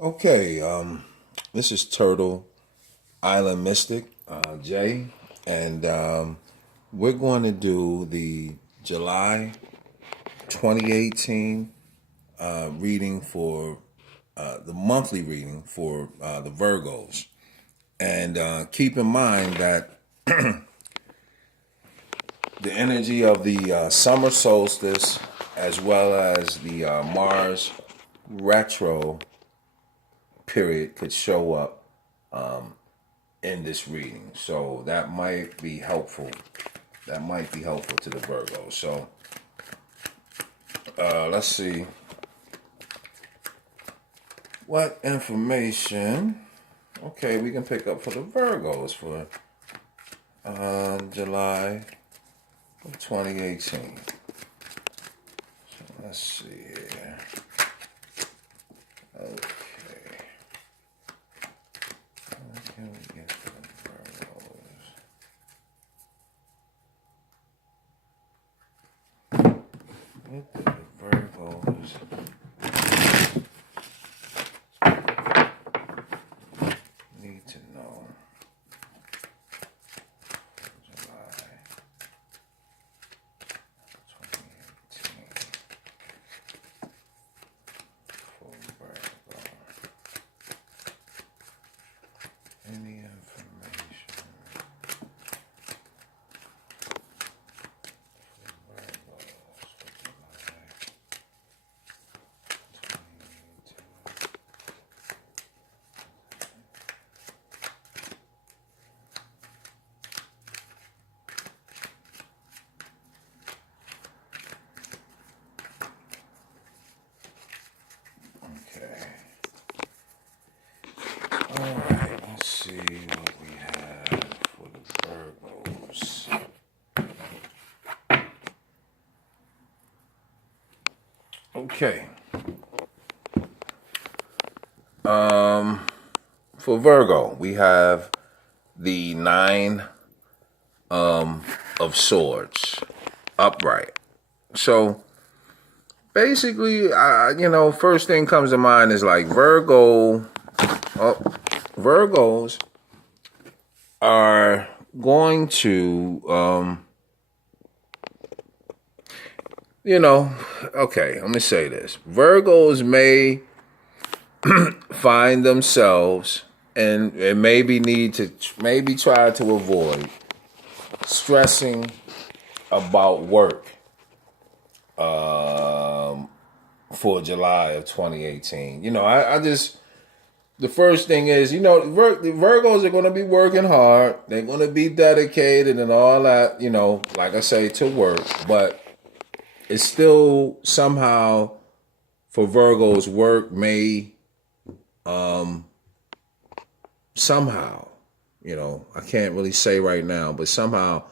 Okay, this is Turtle Island Mystic, Jay, and we're going to do the July 2018 reading for the monthly reading for the Virgos. And keep in mind that the energy of the summer solstice as well as the Mars retro period could show up in this reading. So that might be helpful. That might be helpful to the Virgo. So let's see what information. Okay, we can pick up for the Virgos for July of 2018. So let's see here. Okay. What can we get for the Virgos? What do the Virgos need to know? July 2018 for Virgo. Any information for Virgos for July 2018? Okay. All right, let's see what we have for the Virgos. Okay. For Virgo, we have the Nine of Swords upright. So basically, first thing comes to mind is like Virgos are going to, okay, let me say this. Virgos may find themselves and maybe try to avoid stressing about work for July of 2018. The first thing is, the Virgos are going to be working hard. They're going to be dedicated and all that, like I say, to work. But it's still somehow for Virgos, work may somehow, I can't really say right now, but somehow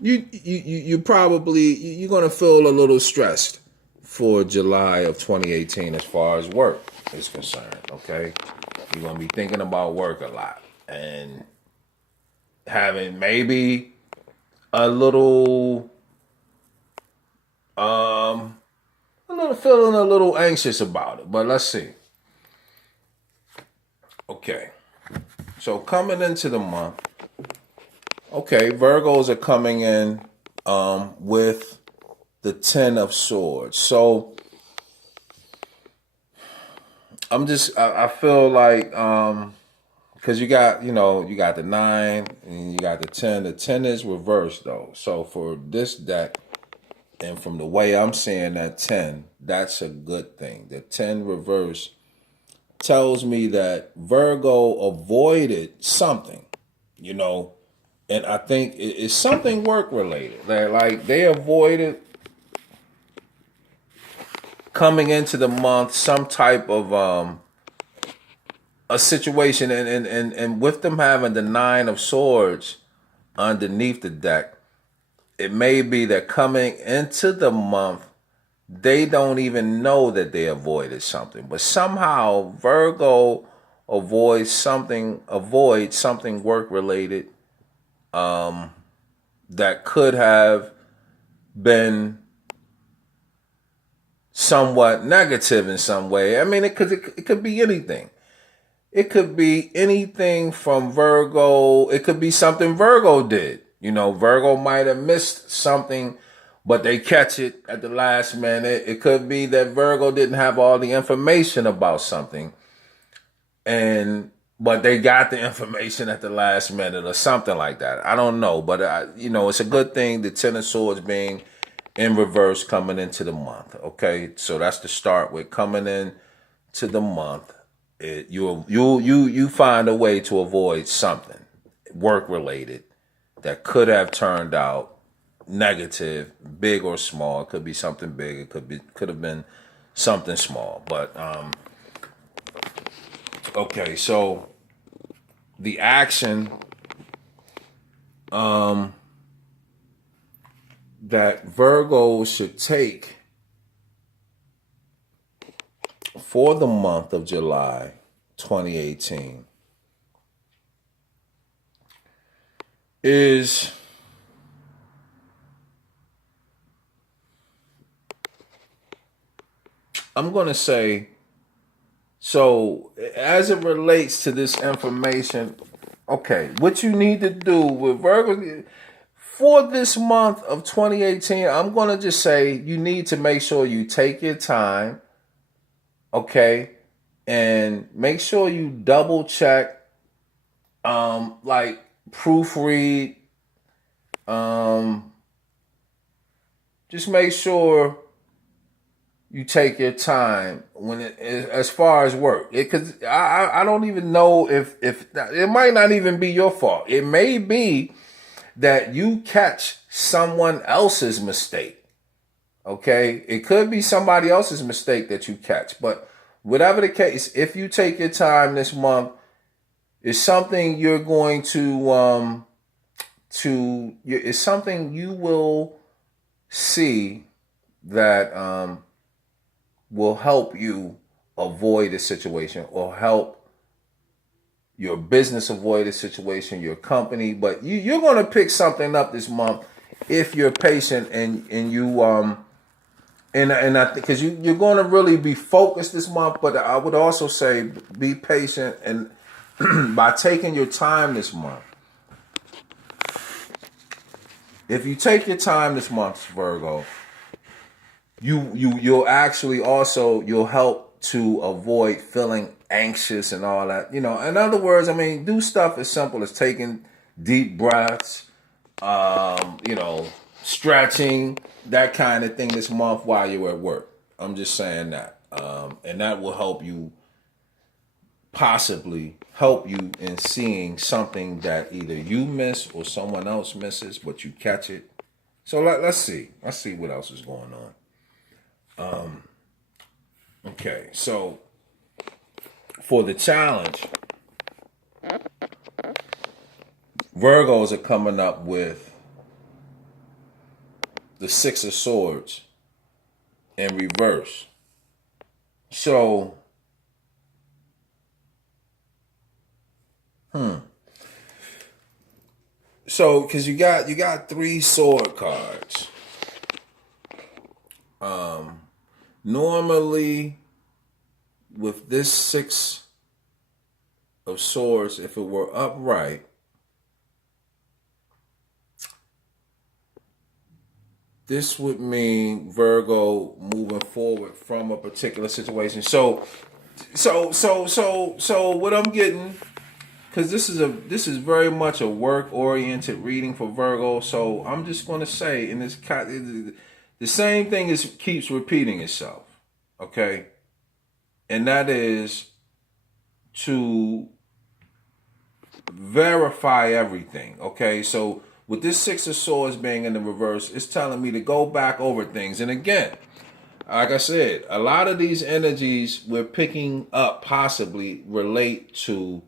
you're going to feel a little stressed for July of 2018 as far as work is concerned. Okay, you're going to be thinking about work a lot and having maybe a little feeling a little anxious about it. But let's see. Okay, so coming into the month, okay, Virgos are coming in with the Ten of Swords. So I feel like, because you got the 9 and you got the 10. The 10 is reversed though. So for this deck, and from the way I'm seeing that 10, that's a good thing. The 10 reverse tells me that Virgo avoided something, and I think it's something work related. Like they avoided coming into the month some type of a situation, and with them having the 9 of Swords underneath the deck, it may be that coming into the month they don't even know that they avoided something, but somehow Virgo avoids something work related that could have been somewhat negative in some way. I mean, it could be anything. It could be anything from Virgo. It could be something Virgo did. Virgo might have missed something, but they catch it at the last minute. It could be that Virgo didn't have all the information about something, but they got the information at the last minute or something like that. I don't know, but it's a good thing the Ten of Swords being in reverse coming into the month. Okay, so that's the start with coming in to the month. You find a way to avoid something work related that could have turned out negative, big or small. It could be something big. It could have been something small. But okay, so the action that Virgo should take for the month of July 2018 is I'm going to say, so as it relates to this information, okay, what you need to do with Virgo for this month of 2018, I'm going to just say you need to make sure you take your time, okay, and make sure you double check, like proofread, just make sure you take your time as far as work. Because I don't even know if it might not even be your fault. It may be that you catch someone else's mistake. Okay, it could be somebody else's mistake that you catch, but whatever the case, if you take your time this month, it's something you're going to it's something you will see that will help you avoid a situation or help your business avoid a situation, your company. But you're going to pick something up this month if you're patient and you and I because you're going to really be focused this month. But I would also say be patient and by taking your time this month. If you take your time this month, Virgo, you'll actually also you'll help to avoid feeling anxious and all that. In other words, I mean, do stuff as simple as taking deep breaths, stretching, that kind of thing this month while you're at work. I'm just saying that. And that will possibly help you in seeing something that either you miss or someone else misses, but you catch it. So let's see. Let's see what else is going on. Okay, so for the challenge, Virgos are coming up with the Six of Swords in reverse. So, So, because you got three sword cards. Normally, with this Six of Swords, if it were upright, this would mean Virgo moving forward from a particular situation. So what I'm getting, because this is very much a work-oriented reading for Virgo. So I'm just going to say, in this the same thing keeps repeating itself, okay? And that is to verify everything, okay? So with this Six of Swords being in the reverse, it's telling me to go back over things. And again, like I said, a lot of these energies we're picking up possibly relate to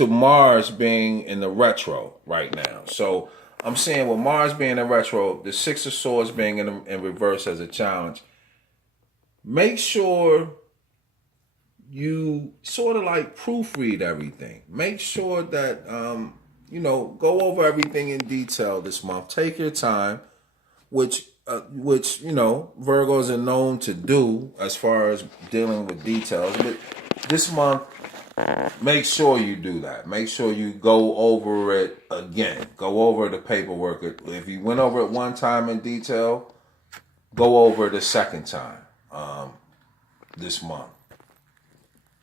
Mars being in the retro right now. So I'm saying with Mars being in retro, the Six of Swords being in reverse as a challenge, make sure you sort of like proofread everything. Make sure that, go over everything in detail this month. Take your time. which you know Virgos are known to do as far as dealing with details. But this month, make sure you do that. Make sure you go over it again. Go over the paperwork. If you went over it one time in detail, go over it a second time this month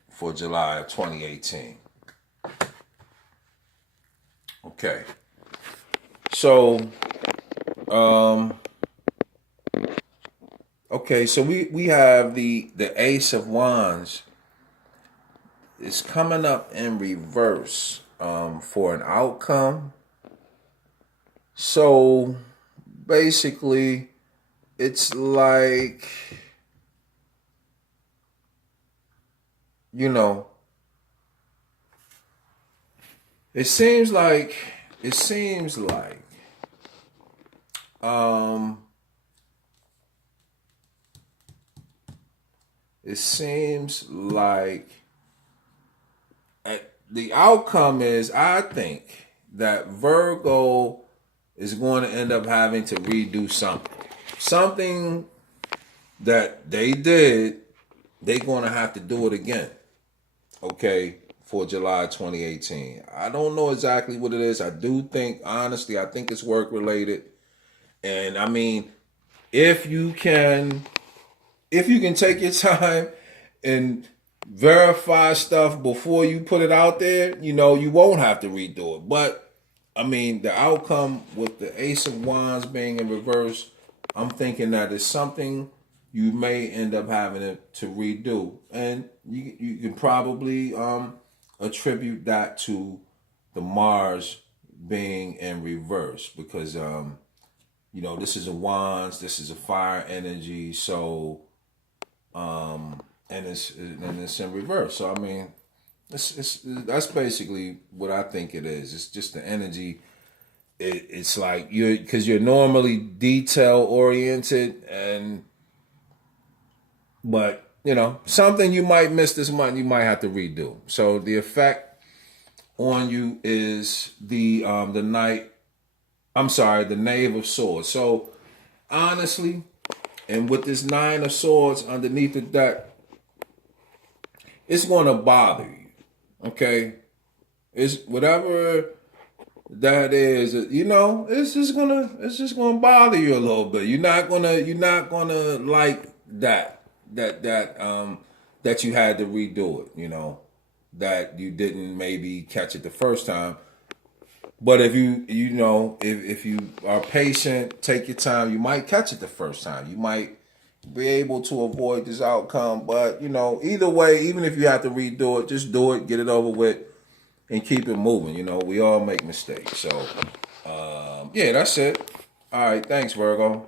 for July of 2018. Okay. So, okay, so we have the Ace of Wands. It's coming up in reverse for an outcome. So basically, it's like, you know, it seems like um it seems like the outcome is, I think, that Virgo is going to end up having to redo something that they did. They're going to have to do it again, okay, for July 2018. I don't know exactly what it is. I do think, honestly, I think it's work related. And I mean, if you can take your time and verify stuff before you put it out there, you know, you won't have to redo it. But I mean, the outcome with the Ace of Wands being in reverse, I'm thinking that it's something you may end up having to redo. And you can probably attribute that to the Mars being in reverse, because you know, this is a Wands, this is a fire energy, so and it's in reverse. So I mean, that's basically what I think it is. It's just the energy. It's like because you're normally detail oriented, but you know, something you might miss this month, you might have to redo. So the effect on you is the Knave of Swords. So honestly, and with this Nine of Swords underneath the deck, it's going to bother you. Okay, it's whatever that is. You know, it's just gonna bother you a little bit. You're not gonna like that you had to redo it. You know, that you didn't maybe catch it the first time. But if if you are patient, take your time, you might catch it the first time. You might be able to avoid this outcome. But, you know, either way, even if you have to redo it, just do it, get it over with, and keep it moving. You know, we all make mistakes. So, yeah, that's it. All right, thanks, Virgo.